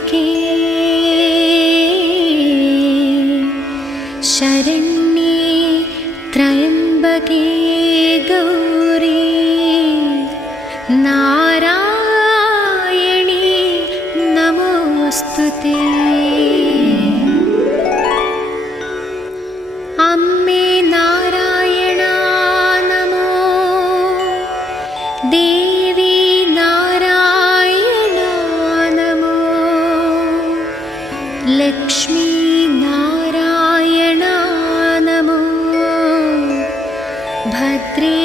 മൂകാംബികേ ശരണ്യേ ത്രയംബകേ ഗൗരീ നാരായണീ നമോസ്തുതേ. അമ്മേ നാരായണ നമോ, ദേവി നാരായണ നമോ, ലക്ഷ്മി നാരായണ നമോ, ഭദ്രേ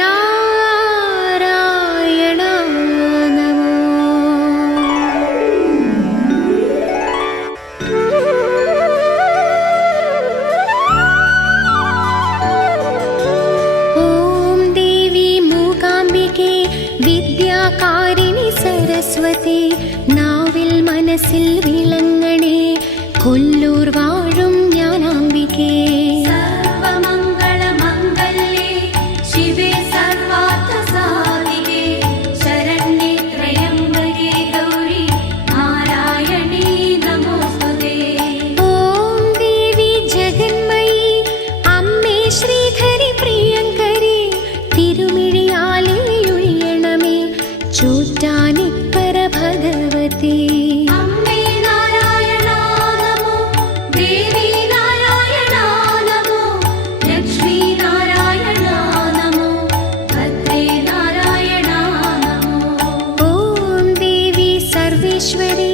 നാരായണ നമോ. ഓം ദേവി മൂകാംബികേ വിദ്യാകാരിണി സരസ്വതി, നാവിൽ മനസ്സിൽ വിളങ്ങണേ കൊല്ലൂർ വാഴും ജ്ഞാനാംബികേ. സർവമംഗളമംഗല്യേ ശിവേ സർവാർത്ഥസാധികേ ശരണ്യേ ത്രയംബകേ ഗൗരി നാരായണീ നമോസ്തുതേ. ഓം ദേവി ജഗന്മയി അമ്മേ ശ്രീധരി പ്രിയങ്കരി, തിരുമിഴിയാലേ ഒഴിയണമേ ചോറ്റാനിക്കര ഭഗവതി. അമ്മേ നാരായണ നമോ, ദേവി നാരായണ നമോ, ലക്ഷ്മി നാരായണ നമോ, ഭദ്രേ നാരായണ നമോ. ഓം ദേവി സർവേശ്വരി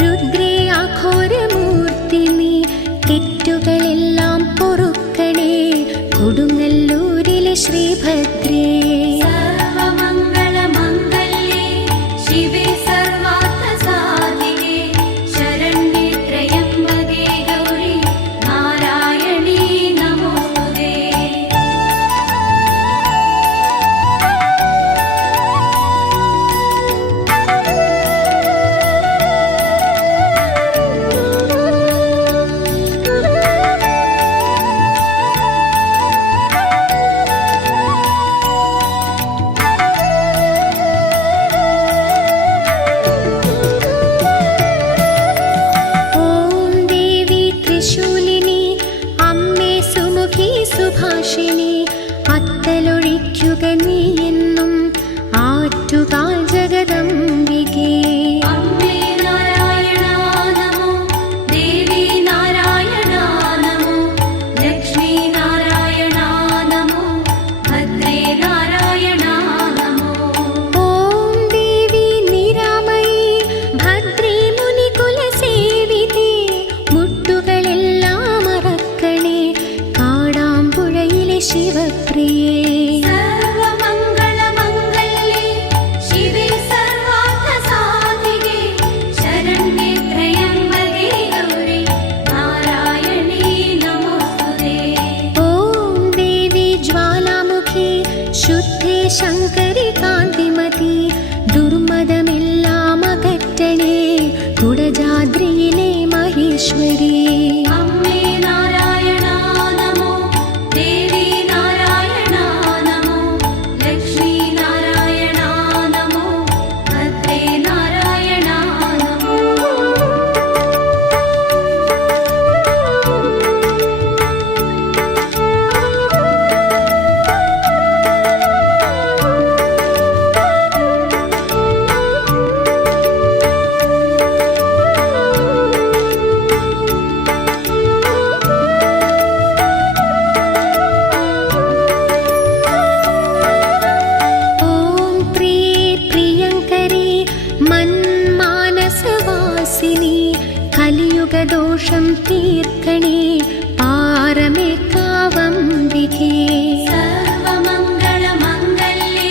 രുദ്രേ അഘോരമൂർത്തിനി, തെറ്റുകളെല്ലാം പൊറുക്കണേ കൊടുങ്ങല്ലൂരിലെ ശ്രീഭദ്രേ. സർവമംഗളമംഗല്യേ ശിവേ സർവാർത്ഥസാധികേ ശരണ്യേ ത്രയംബകേ ഗൗരി നാരായണീ നമോസ്തുതേ. ഓം ദേവി ത്രിശൂലിനി അമ്മേ സുമുഖി സുഭാഷിണി, അത്തലൊഴിക്കുക നീ എന്നും ആറ്റുകാൽ ജഗദംബികേ. അമ്മേ നാരായണ നമോ, ദേവി നാരായണ നമോ, ലക്ഷ്മി നാരായണ നമോ, ഭദ്രേ നാരായണ നമോ. ഓം ദേവി നിരാമയി ഭദ്രേ മുനികുല സേവിതേ, മുട്ടുകളെല്ലാം മറക്കണേ കാടാമ്പുഴയിലെ ശിവപ്രിയേ. സർവമംഗളമംഗല്യേ ശിവേ സർവാർത്ഥസാധികേ ശരണ്യേ ത്രയംബകേ ഗൗരി നാരായണീ നമോസ്തുതേ. ഓം ദേവി ജ്വാലാമുഖി ശുദ്ധേ ശങ്കരി കാന്തിമതി, ദുർമതമെല്ലാം അകറ്റണേ കുടജാദ്രിയിലെ മഹേശ്വരി. അമ്മേ നാരായണ നമോ, ദേവി നാരായണ നമോ, ലക്ഷ്മി നാരായണ നമോ, ഭദ്രേ നാരായണ നമോ. ഓം പ്രിയേ പ്രിയങ്കരി മന്മാനസവാസിനി, കലിയുഗദോഷം തീർക്കണേ പാരമേക്കാവംബികേ. സർവമംഗളമംഗല്യേ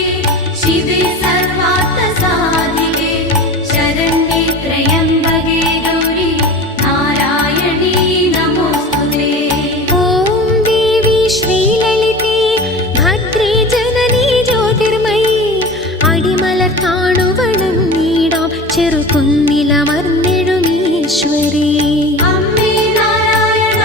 ശിവേ സർവാർത്ഥസാധികേ ശരണ്യേ ത്രയംബകേ ഗൗരി നാരായണീ നമോസ്തുതേ. ഓം ദേവി ശ്രീലളിതേ ഭദ്രേ ജനനീ ജ്യോതിർമയി, അടിമലർ കാണുവണങ്ങിടാം ചെറുകുന്നിലമർന്നിടുമീശ്വരീ. അമ്മേ നാരായണ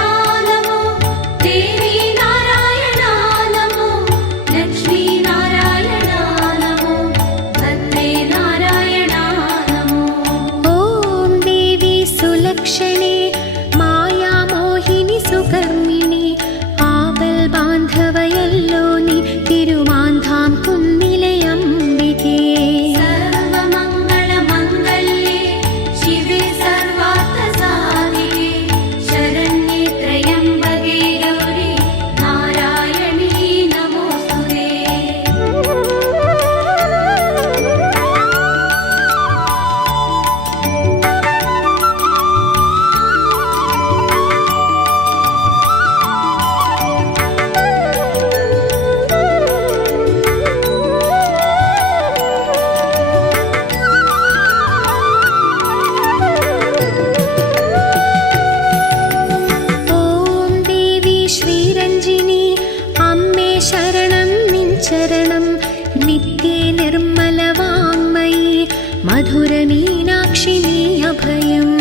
मीनाक्षि नी अभयम्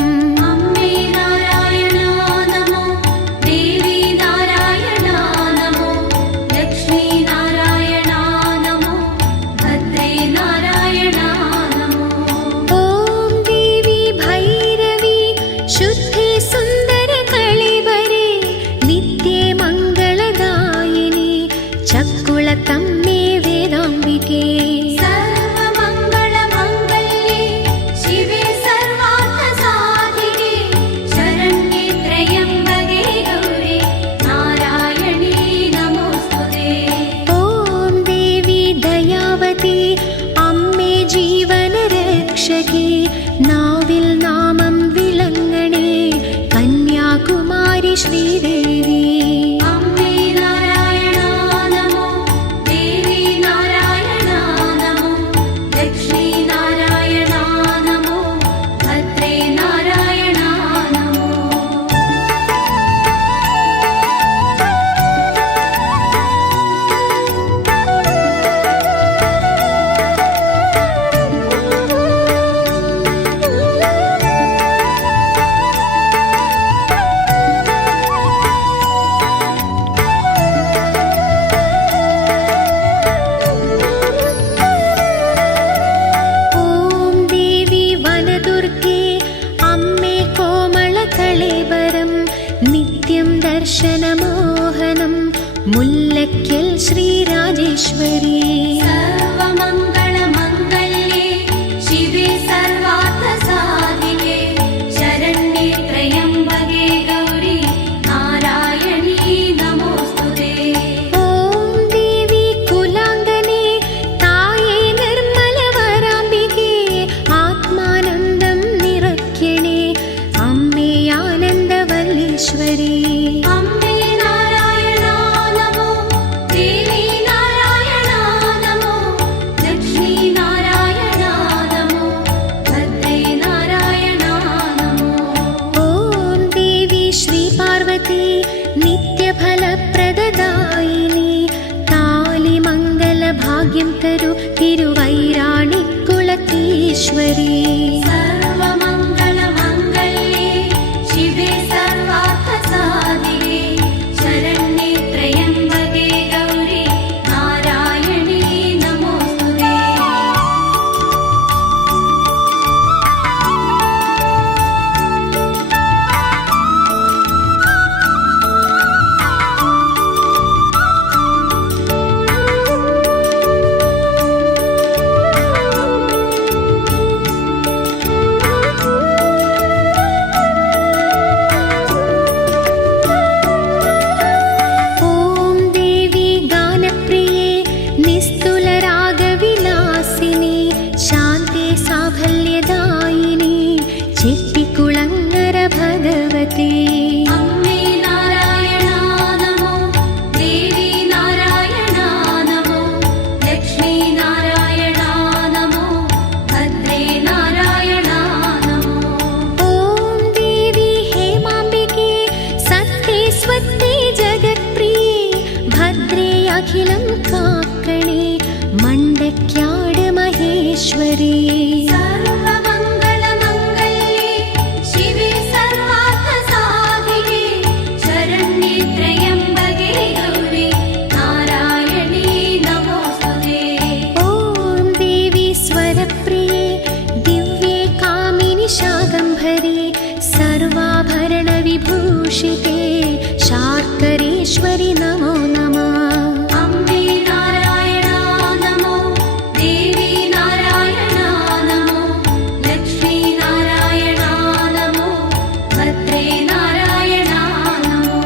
अम्बे नारायणा नमो देवी नारायणा नमो लक्ष्मी नारायणा नमो भद्रे नारायणा नमो ॐ देवी भैरवी शुद्धे सुन्दर कळेवरे नित्ये मङ्गलदायिनी चक्कुळतम्मे वेदाम्बिके सर्वमङ्गलमङ्गल्ये शिवे सर्वार्थसाधिके शरण्ये त्र्यम्बके गौरि नारायणी नमोऽस्तुते ॐ देवी दयावती अम्मे जीवनरक्षकी नाविल नामं विलङ्गणे कन्याकुमारी श्रीदेवी अम्बे नारायणा नमो देवी नारायणा नमो लक्ष्मी नारायणा नमो भद्रे नारायणा नमो ॐ देवी वनदुर्गे अम्मे कोमलकळेवरं नित्यं दर्शनमोहनं मुल्लक्कल श्रीराजेश्वरी सर्वमङ्गलमङ्गल्ये शिवे सर्वार्थसाधिके शरण्ये त्र्यम्बके गौरि नारायणी नमोऽस्तुते ॐ देवी कुलाङ्गने ताये निर्मलवराम्बिके आत्मानन्दं निरक्यणे अम्मे आनन्दवल्लीश्वरी अम्बे नारायणा नमो देवी नारायणा नमो लक्ष्मी नारायणा नमो भद्रे नारायणा नमो ॐ देवी श्रीपार्वती नित्यफलप्रददायिनी कालिमङ्गलभाग्यं तरु तिरुवैराणिकुलतीश्वरी सर्वमङ्गलमङ्गल्ये शिवे सर्वार्थसाधिके शरण्ये त्र्यम्बके गौरि नारायणी नमोऽस्तुते ॐ देवी गानप्रिये निस्तुलरागविलासिनी शान्ते साफल्यदायिनी चिट्टिकुळङ्गर भगवती अम्बे नारायणा नमो देवी नारायणा नमो लक्ष्मी नारायणा नमो भद्रे नारायणा नमो ॐ देवी हेमाम्बिके सत्ये स्वत्ये जगत्प्रिये भद्रे अखिलं काकणे मण्डक्याड महेश्वरी सर्वमङ्गलमङ्गल्ये शिवे सर्वार्थसाधिके शरण्ये त्र्यम्बके गौरि नारायणी नमोऽस्तुते ॐ देवी स्वरप्रिये दिव्ये कामिनि शाकम्भरी सर्वाभरणविभूषिते शार्करेश्वरि नमो नमः अम्बे नारायणा नमो देवी नारायणा नमो लक्ष्मी नारायणा नमो भद्रे नारायणा नमो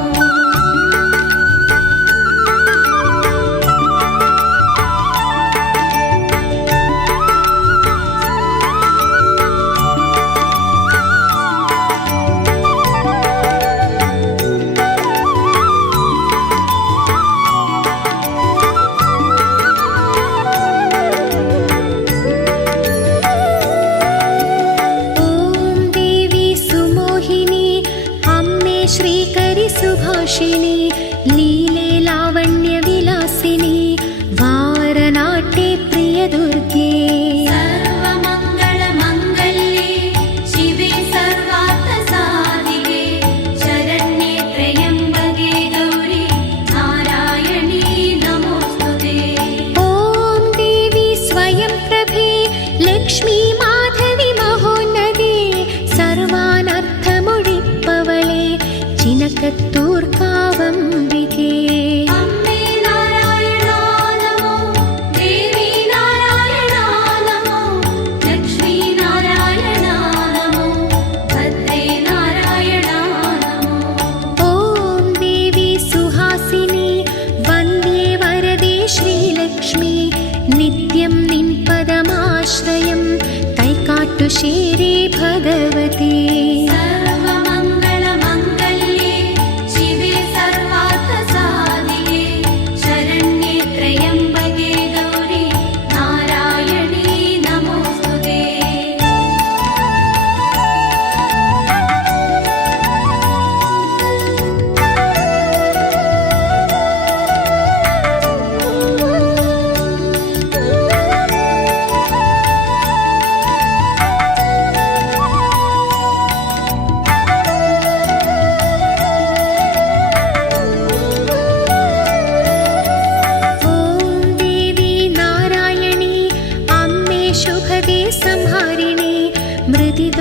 सुभाषिणी लीले लावण्यविलासिनी वारनाट्ये प्रियदुर्गे सर्वमङ्गलमङ्गल्ये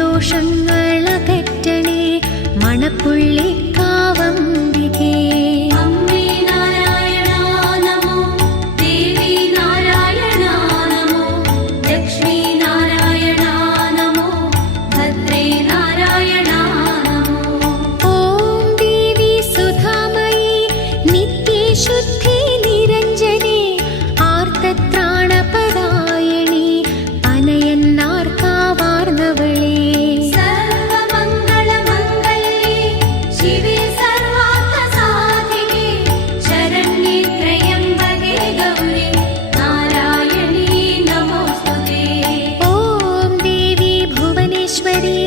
ദോഷങ്ങളകറ്റണേ മണപ്പുള്ളിക്കാവംബികേ. അമ്മേ നാരായണ നമോ, ദേവി നാരായണ നമോ, ലക്ഷ്മി നാരായണ നമോ, ഭദ്രേ നാരായണ നമോ. ഓം ദേവി സുധാമയീ നിത്യശുദ്ധി നിരഞ്ജനേ ആർത്തത്രാണപരായണി അനയന്നാർക്കാവാർന്നവളേ. സർവമംഗളമംഗല്യേ ശിവേ സർവാർത്ഥസാധികേ, ശരണ്യേ ത്രയംബകേ ഗൗരി നാരായണീ നമോസ്തുതേ. ഓം ദേവി ഭുവനേശ്വരി